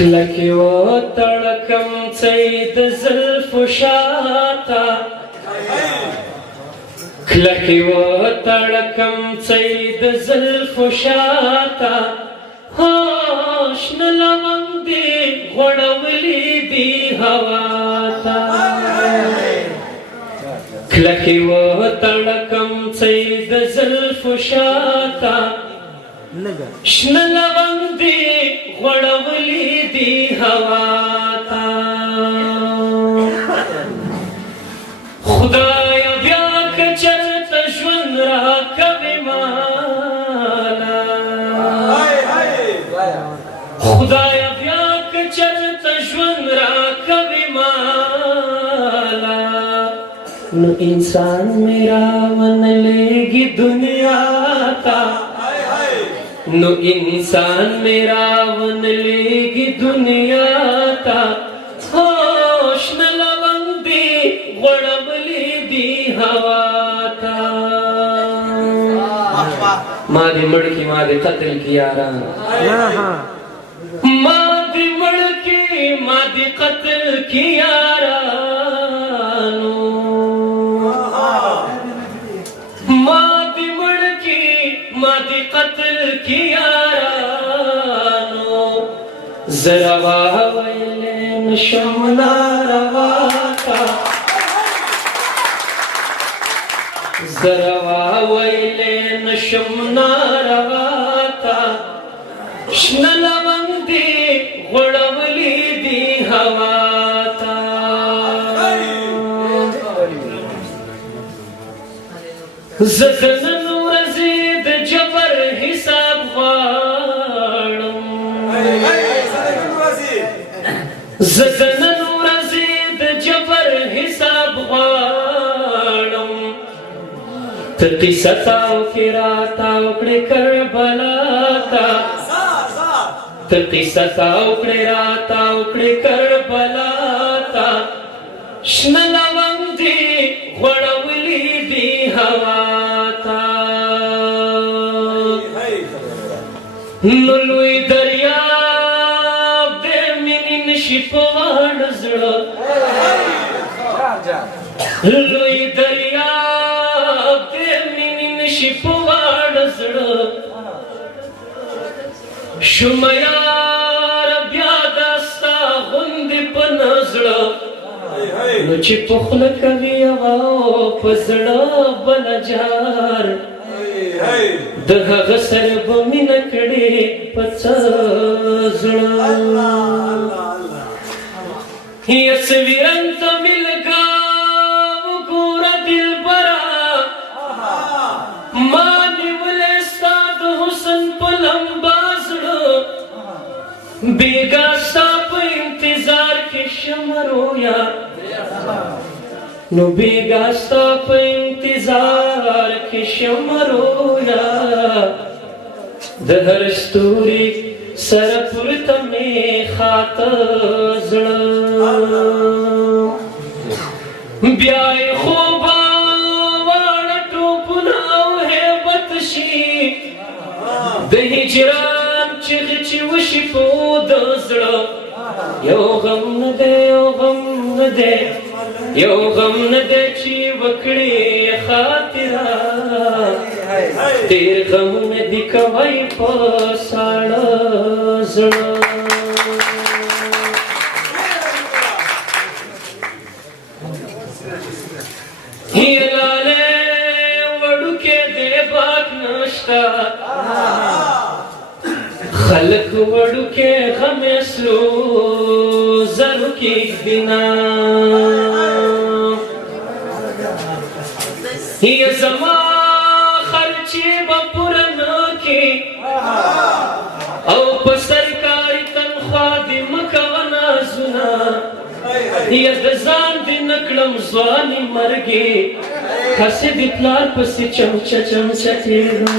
کلکی و تړکم څه د زلفو شاته کلکی و تړکم څه د زلفو شاته شنه لونګ دې غوړولي دي هوا ته کلکی و تړکم څه د زلفو شاته شنه لونګ دې غوړولي دي هوا ته خدایا بیا که چرته ژوند راکوې ماله خدایا بیا که چرته ژوند راکوې ماله نو انسان مې راونلیږي دنیا ته نو انسان میرا ون لیگی دنیا تا شنه لونګ دی غوړولی دی هوا تا ما دی مړکی ما دی قتل کی یاران ما دی مړکی ما دی قتل کی یارانو ما دی مړکی ما دی قتل کی یارانو زروا ویلین شمنا رواتا زروا ویلین شمنا رواتا شنه لونګ دی غوړولی دی هوا تا زدنن ورځې د جبر حساب غواړم زدنن ورځې د جبر حساب غواړم ته قصه تاو کې راتاو کړې کربلا ته ته قصه تاو کړې راتاو کړې کربلا ته شنه لونګ دی غوړولی دی هوا ته نو لوی دریاب دې مینې نشي په واړه زړه لوی دریاب دې مینې نشي په واړه زړه شوم یار بیا دا ستا غوندې په نزړه نو چې په خوله کوي هغه په زړه بله جار د هغه سره به مینه کړې په څه زړه یصویرن ته ملګا وګوره دلبره ما نیولی ستا د حسن په لمبا زړه بېګا ستا په انتظار کې شمه رویا نو بیگا ستا په انتظار کې شمه رویا د هر ستوري سره پورته مې خاته زړه بیا یې خوبه واړه ټوپونه او هیبت شي د هجران چغې چې وشي په د زړه یو غم نه دی یو غم نه دی یو غم نه دی چې وکړې خاطره تیر غم نه دی کوی په ساړه زړه هیلاله وړوکې دی باک نشته خلق وړوکې غم سرو زرو کې ږدينا هي زما خرچې به پوره نه کې او په سرکاري تنخوا دې مه کوه نازونه یا د ځان دې نه کړم ځواني مرګې هسې دې پلار پسې چمچه چمچه تېرو